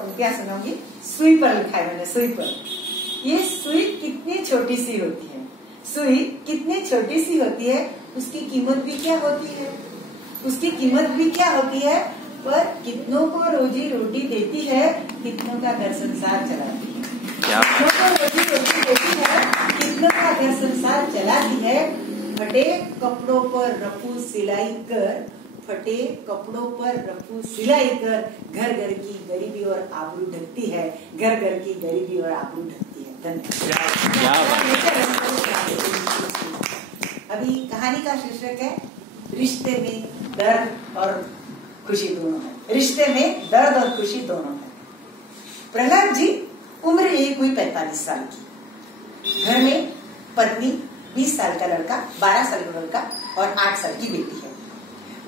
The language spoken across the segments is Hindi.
पंक्तियां सुनाऊंगी। सुई पर लिखा है मैंने, सुई पर। ये सुई कितनी छोटी सी होती है, सुई कितनी छोटी सी होती है, उसकी कीमत भी क्या होती है, उसकी कीमत भी क्या होती है, पर कितनों को रोजी रोटी देती है, कितनों का घर संसार चलाती है। कितनों को रोजी रोटी देती है, कितनों का घर संसार चलाती है। फटे कपड़ों पर रफू सिलाई कर, फटे कपड़ों पर रफू सिलाई कर, घर घर की गरीबी और आबरू ढकती है, घर घर की गरीबी और आबरू ढकती है। धन्यवाद। अभी कहानी का शीर्षक है रिश्ते में दर्द और खुशी दोनों है। रिश्ते में दर्द और खुशी दोनों है। प्रहलाद जी उम्र एक हुई 45 साल की। घर में पत्नी, 20 साल का लड़का, 12 साल का लड़का और 8 साल की बेटी है।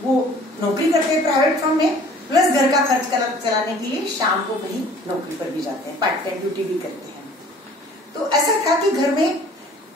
वो नौकरी करते हैं प्राइवेट फर्म में, प्लस घर का खर्च चलाने के लिए शाम को कहीं नौकरी पर भी जाते हैं, पार्ट टाइम ड्यूटी भी करते हैं। तो ऐसा था कि घर में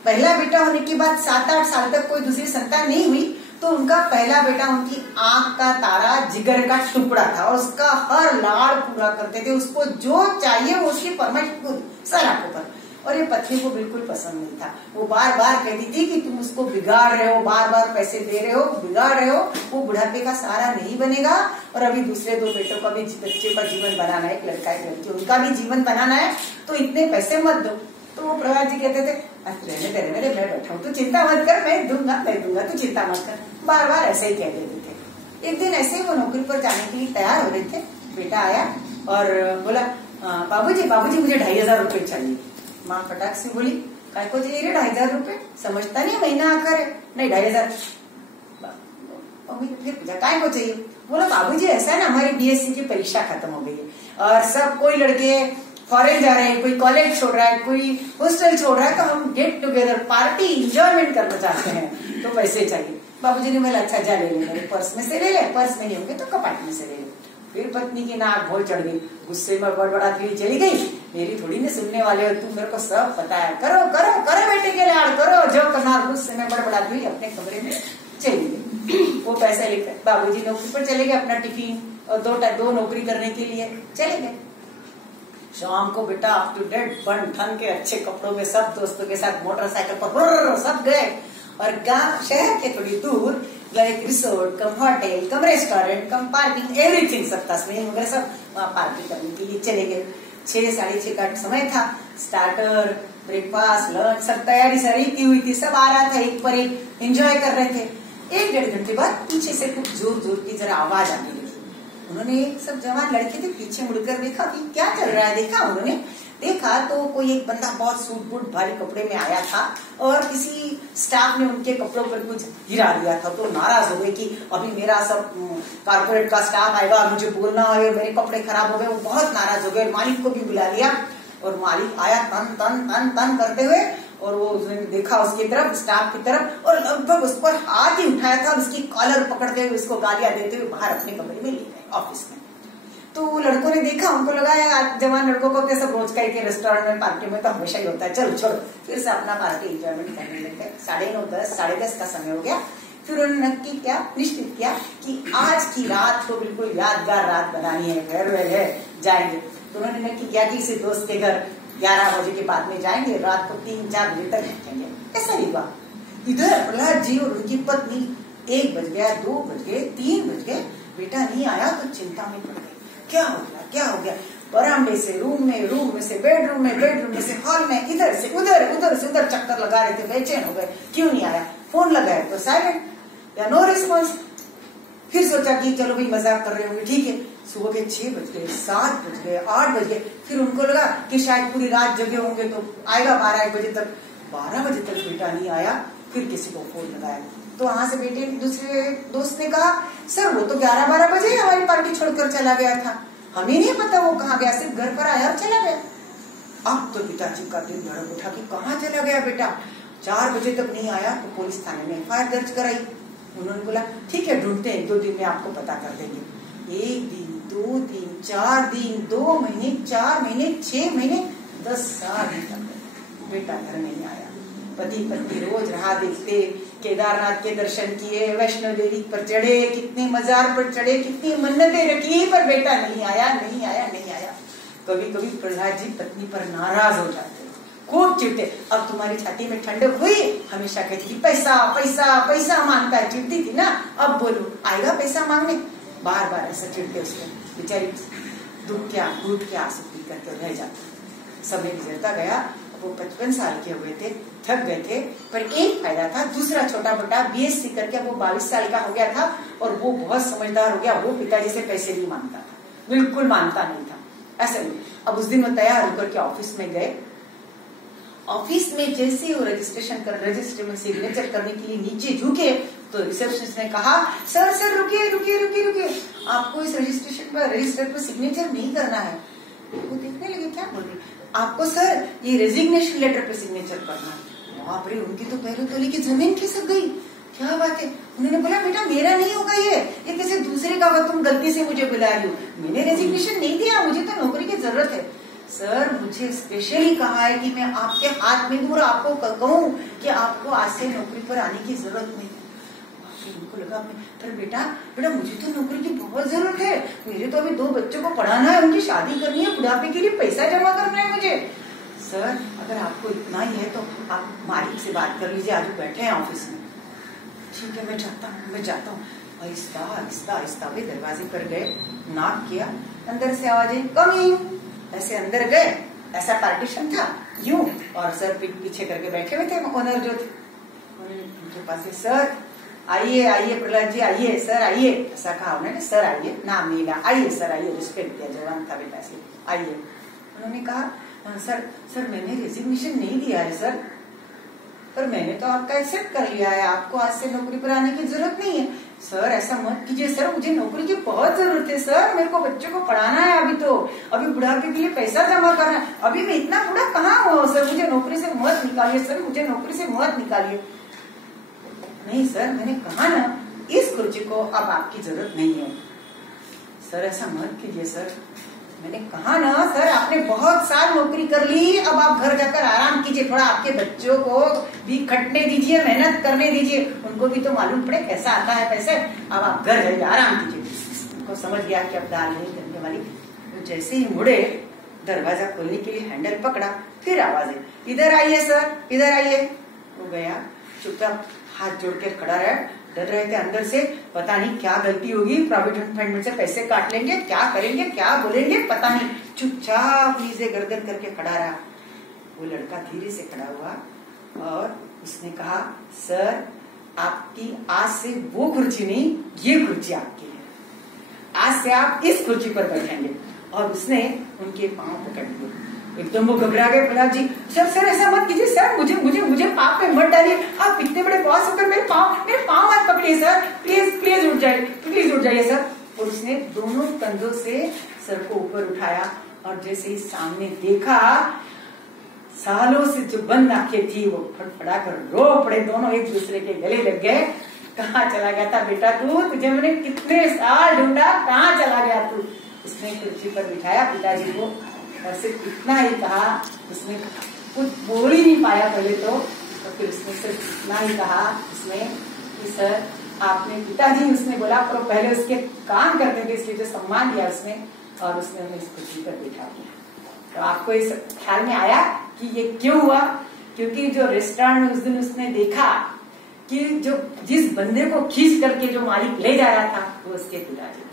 पहला बेटा होने के बाद 7-8 साल तक कोई दूसरी संतान नहीं हुई, तो उनका पहला बेटा उनकी आंख का तारा, जिगर का टुकड़ा था और उसका हर लाड़ पूरा करते थे। उसको जो चाहिए वो उसकी फरमाइश खुद सर आंखों पर। और ये पत्नी को बिल्कुल पसंद नहीं था। वो बार बार कहती थी कि तुम उसको बिगाड़ रहे हो, बार बार पैसे दे रहे हो, बिगाड़ रहे हो, वो बुढ़ापे का सहारा नहीं बनेगा। और अभी दूसरे 2 बेटों का भी, बच्चे का जीवन बनाना है, एक लड़का एक लड़की, उनका भी जीवन बनाना है, तो इतने पैसे मत दो। तो वो प्रहलाद जी कहते थे रहने दे, मैं बैठा हूँ, तू चिंता मत कर, मैं दूंगा, तू चिंता मत कर। बार बार ऐसे ही कह देते थे। एक दिन ऐसे ही वो नौकरी पर जाने के लिए तैयार हो रहे थे। बेटा आया और बोला, बाबूजी मुझे 2500 रुपए चाहिए। माँ फटाक से बोली, काय को चाहिए 2500 रुपए, समझता नहीं महीना आकर है। नहीं 2500। मम्मी ने फिर पूछा काय को चाहिए। बोला बाबूजी ऐसा है ना, हमारी बीएससी की परीक्षा खत्म हो गई है और सब कोई लड़के फॉरेन जा रहे हैं, कोई कॉलेज छोड़ रहा है, कोई हॉस्टल छोड़ रहा है, तो हम गेट टुगेदर पार्टी इंजॉयमेंट करना चाहते हैं, तो पैसे चाहिए। बाबूजी ने बोला अच्छा जा ले ले, मेरे पर्स में से ले ले, पर्स में नहीं होंगे तो कपाट में से ले ले। फिर पत्नी की नाक भोल चढ़ गई, गुस्से में बड़बड़ाती हुई चली गई, मेरी थोड़ी ना सुनने वाले हो तुम, मेरे को सब पता है, करो करो करो बेटे के लाड़ करो जो करना। गुस्से में बड़बड़ाती हुई अपने कमरे में चली गई। वो पैसे लेकर बाबूजी नौकरी पर चले गए, अपना टिफिन और 2 नौकरी करने के लिए चले गए। शाम को बेटा अप टू डेट बन ठन के अच्छे कपड़ों में सब दोस्तों के साथ मोटरसाइकिल पर सब गए और गांव शहर के थोड़ी दूर एक resort cum hotel cum restaurant cum parking everything सब था, स्विमिंग वगैरह सब वहाँ पार्किंग करने के लिए चले गए। 6-6:30 का समय था। स्टार्टर, ब्रेकफास्ट, लंच सब तैयारी सारी की हुई थी, सब आ रहा था एक पर एक, एंजॉय कर रहे थे। 1-1.5 घंटे बाद पीछे से कुछ जोर जोर की जरा आवाज आने लगी। उन्होंने सब जवान लड़के थे, पीछे मुड़कर देखा कि क्या चल रहा है। उन्होंने देखा तो कोई एक बंदा बहुत सूट बूट भारी कपड़े में आया था और किसी स्टाफ ने उनके कपड़ों पर कुछ गिरा दिया था। तो नाराज हो गए कि अभी मेरा सब कारपोरेट का स्टाफ आएगा, मुझे बोलना है, मेरे कपड़े खराब हो गए। वो बहुत नाराज हो गए, मालिक को भी बुला लिया और मालिक आया तन तन तन तन करते हुए और वो उसने देखा उसकी तरफ, स्टाफ की तरफ, और लगभग उस पर हाथ ही उठाया था, उसकी कॉलर पकड़ते हुए उसको गालियां देते हुए बाहर अपने कमरे में ले गए ऑफिस में। तो लड़कों ने देखा, उनको लगा यार जवान लड़कों को सब रोज का के रेस्टोरेंट में पार्टी में तो हमेशा ही होता है, चलो छोड़ो। फिर से अपना पार्टी एंजॉयमेंट करने लग गए। 9:30 10:30 का समय हो गया। फिर उन्होंने निश्चित किया कि आज की रात को बिल्कुल यादगार रात बनानी है, फेयरवेल है, जाएंगे। तो उन्होंने नक्की किया कि किसी दोस्त के घर 11 बजे के बाद में जाएंगे, रात को 3-4 बजे तक पहुंचेंगे। ऐसा ही हुआ। इधर प्रहलाद जी और उनकी पत्नी 1 बज गया, 2 बज गए, 3 बज गए, बेटा नहीं आया तो चिंता में पड़ गए। क्या हो गया। बरामदे से रूम में से बेडरूम में से हॉल में, इधर से उधर चक्कर लगा रहे थे, बेचैन हो गए, क्यों नहीं आया। फोन लगाया तो साइलेंट या नो रिस्पॉन्स। फिर सोचा कि चलो भाई मजाक कर रहे होंगे, ठीक है। सुबह के 6 बज गए, 7 बज गए, 8 बज गए। फिर उनको लगा कि शायद पूरी रात जगे होंगे तो आएगा 12-1 बजे तक। 12 बजे तक बेटा नहीं आया। फिर किसी को फोन लगाया तो वहां से बेटे दूसरे दोस्त ने कहा, सर वो तो 11-12 बजे हमारी पार्टी छोड़कर चला गया था, हमें नहीं पता वो कहाँ गया, सिर्फ घर पर आया और चला गया। अब तो पिताजी का दिल धड़क उठा कि कहाँ चला गया बेटा। 4 बजे तक नहीं आया तो पुलिस थाने में एफआईआर दर्ज कराई। उन्होंने बोला ठीक है, ढूंढते हैं, 2 दिन में आपको पता कर देंगे। 1 दिन, 2 दिन, 4 दिन, 2 महीने, 4 महीने, 6 महीने, 10 साल तक बेटा घर नहीं आया। पति पत्नी रोज राह देखते, केदारनाथ के दर्शन किए, वैष्णो देवी पर चढ़े, कितने मजार पर चढ़े, कितनी मन्नतें रखी, पर बेटा नहीं आया। कभी कभी प्रहलाद जी पत्नी पर नाराज हो जाते, खूब चिढ़ते। अब तुम्हारी छाती में ठंडक हुई, हमेशा कहती थी पैसा पैसा पैसा मांगता है, चिढ़ती थी ना, अब बोलो आएगा पैसा मांगने, बार बार ऐसा चिढ़ते उसको। बेचारी दुख क्या घूट के आंसू पी करके रह जाती। समय गुजरता गया, वो 55 साल के हुए थे, थक गए थे, पर एक फायदा था, दूसरा छोटा मोटा BSc करके वो 22 साल का हो गया था और वो बहुत समझदार हो गया। वो पिताजी से पैसे नहीं मांगता था, बिल्कुल मांगता नहीं था, ऐसा नहीं। अब उस दिन वो तैयार होकर के ऑफिस में गए। ऑफिस में जैसे वो रजिस्टर में सिग्नेचर करने के लिए नीचे झुके तो रिसेप्शनिस्ट ने कहा, सर सर रुकिए रुकिए रुकिए रुकिए, आपको इस रजिस्टर पर सिग्नेचर नहीं करना है। वो देखने लगे क्या बोल रही, आपको सर ये रेजिग्नेशन लेटर पे सिग्नेचर करना है। बाप रे, उनकी तो पैरों तले की जमीन खिसक गई, क्या बात है। उन्होंने बोला, बेटा मेरा नहीं होगा, ये किसी दूसरे का होगा, तुम गलती से मुझे बुला रही हो, मैंने रेजिग्नेशन नहीं दिया, मुझे तो नौकरी की जरूरत है। सर मुझे स्पेशली कहा है कि मैं आपके हाथ में दूं और आपको कहूं कि आपको आज से नौकरी पर आने की जरूरत नहीं। उनको लगा, पर बेटा मुझे तो नौकरी की बहुत जरूरत है, मेरे तो अभी 2 बच्चों को पढ़ाना है, उनकी शादी करनी है, बुढ़ापे के लिए पैसा जमा करना है मुझे। सर अगर आपको इतना ही है तो आप मालिक से बात कर लीजिए, आज बैठे हैं ऑफिस में। ठीक है मैं जाता हूँ। आहिस्ता आहिस्ता आहिस्ता वे दरवाजे पर गए, नॉक किया, अंदर से आवाज आई, कमिंग। ऐसे अंदर गए, ऐसा पार्टीशन था यूं, और सर पीछे करके बैठे हुए थे ओनर जो थे, उनके पास सर आइए आइए प्रहलाद जी आइए, सर आइए, ऐसा कहा उन्होंने, सर आइए, नाम नहीं लिया, आइए सर आइए, रिस्पेक्ट किया, जवान था बेटा से, आइए। उन्होंने कहा, सर मैंने रेजिग्नेशन नहीं दिया है सर, पर मैंने तो आपका एक्सेप्ट कर लिया है, आपको आज से नौकरी पर आने की जरूरत नहीं है। सर ऐसा मत कीजिए सर, मुझे नौकरी की बहुत जरूरत है सर, मेरे को बच्चों को पढ़ाना है, अभी बुढ़ापे के लिए पैसा जमा करना है, अभी मैं इतना बूढ़ा कहाँ हुआ सर, मुझे नौकरी से मत निकालिए सर, मुझे नौकरी से मत निकालिए। नहीं सर मैंने कहा ना, इस कुर्सी को अब आपकी जरूरत नहीं है। सर ऐसा मत कीजिए सर, मैंने कहा ना सर, आपने बहुत साल नौकरी कर ली, अब आप घर जाकर आराम कीजिए, थोड़ा आपके बच्चों को भी खटने दीजिए, मेहनत करने दीजिए, उनको भी तो मालूम पड़े कैसा आता है पैसे, अब आप घर जाइए आराम कीजिए। उनको समझ गया कि अब दाल नहीं करने वाली। तो जैसे ही मुड़े, दरवाजा खोलने के लिए हैंडल पकड़ा, फिर आवाज आई, इधर आइए सर, इधर आइए। वो गया, चुपचाप हाथ जोड़ के खड़ा रहा, डर रहे थे अंदर से, पता नहीं क्या गलती होगी, प्रोविडेंट फंड में से पैसे काट लेंगे, क्या करेंगे, क्या बोलेंगे, पता नहीं। चुपचाप नीचे गर्दन करके खड़ा रहा। वो लड़का धीरे से खड़ा हुआ और उसने कहा, सर आपकी आज से वो कुर्सी नहीं, ये कुर्सी आपकी है, आज से आप इस कुर्सी पर बैठेंगे। और उसने उनके पांव पकड़ लिए। एकदम वो घबरा गए प्रहलाद जी, सर ऐसा मत कीजिए सर, मुझे पाप में मत डालिए, आप इतने बड़े बॉस होकर मेरे पाँव मत पकड़िए सर, प्लीज उठ जाइए सर। और उसने दोनों कंधों से सर को ऊपर उठाया और जैसे ही सामने देखा, सालों से जो बंद आंखें थी वो फटफड़ा कर रो पड़े, दोनों एक दूसरे के गले लग गए। कहाँ चला गया था बेटा तू, तुझे मैंने कितने साल ढूंढा, कहाँ चला गया तू। उसने कुर्सी पर बिठाया पिताजी को और सिर्फ इतना ही कहा, उसने कुछ बोल ही नहीं पाया पहले तो फिर उसने सिर्फ इतना ही कहा उसने कि सर आपने, पिताजी उसने बोला, पर पहले उसके काम करते थे इसलिए जो सम्मान दिया उसने, और उसने उन्हें इस कुर्सी पर बिठा दिया। तो आपको इस ख्याल में आया कि ये क्यों हुआ? क्योंकि जो रेस्टोरेंट में उस दिन उसने देखा कि जो जिस बंदे को खींच करके जो मालिक ले जा रहा था वो उसके पिताजी थे,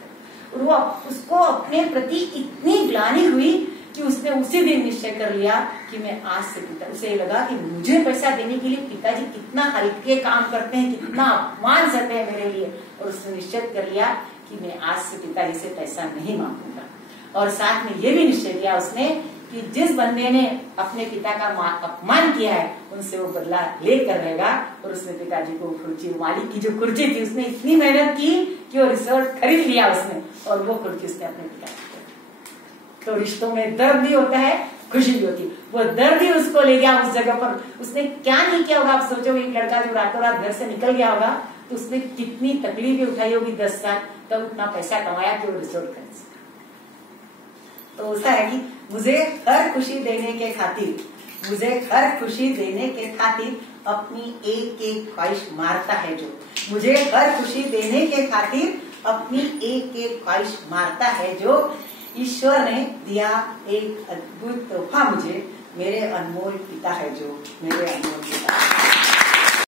और वो उसको अपने प्रति इतनी ग्लानि हुई कि उसने उसी दिन निश्चय कर लिया कि मैं आज से उसे लगा कि मुझे पैसा देने के लिए पिताजी कितना हल्के काम करते हैं, कितना अपमान सहते हैं मेरे लिए, और उसने निश्चय कर लिया कि मैं आज से पिताजी से पैसा नहीं मांगूंगा। और साथ में ये भी निश्चय किया उसने कि जिस बंदे ने अपने पिता का अपमान किया है उनसे वो बदला लेकर रहेगा। और उसने पिताजी को कुर्सी, मालिक की जो कुर्सी थी, उसने इतनी मेहनत की कि वो रिसोर्ट खरीद लिया उसने, और वो कुर्सी उसने अपने पिता को। तो रिश्तों में दर्द भी होता है, खुशी भी होती है। वो दर्द ही उसको ले गया उस जगह पर। उसने क्या नहीं किया होगा, आप सोचो, एक लड़का जो रातों रात घर से निकल गया होगा तो उसने कितनी तकलीफें उठाई होगी 10 साल, तब उतना पैसा कमाया कि वो रिसोर्ट खरीद सका। तो ऐसा है कि मुझे हर खुशी देने के खातिर अपनी एक एक ख्वाहिश मारता है जो, मुझे हर खुशी देने के खातिर अपनी एक एक ख्वाहिश मारता है जो, ईश्वर ने दिया एक अद्भुत तोहफा मुझे, मेरे अनमोल पिता है जो मेरे अनमोल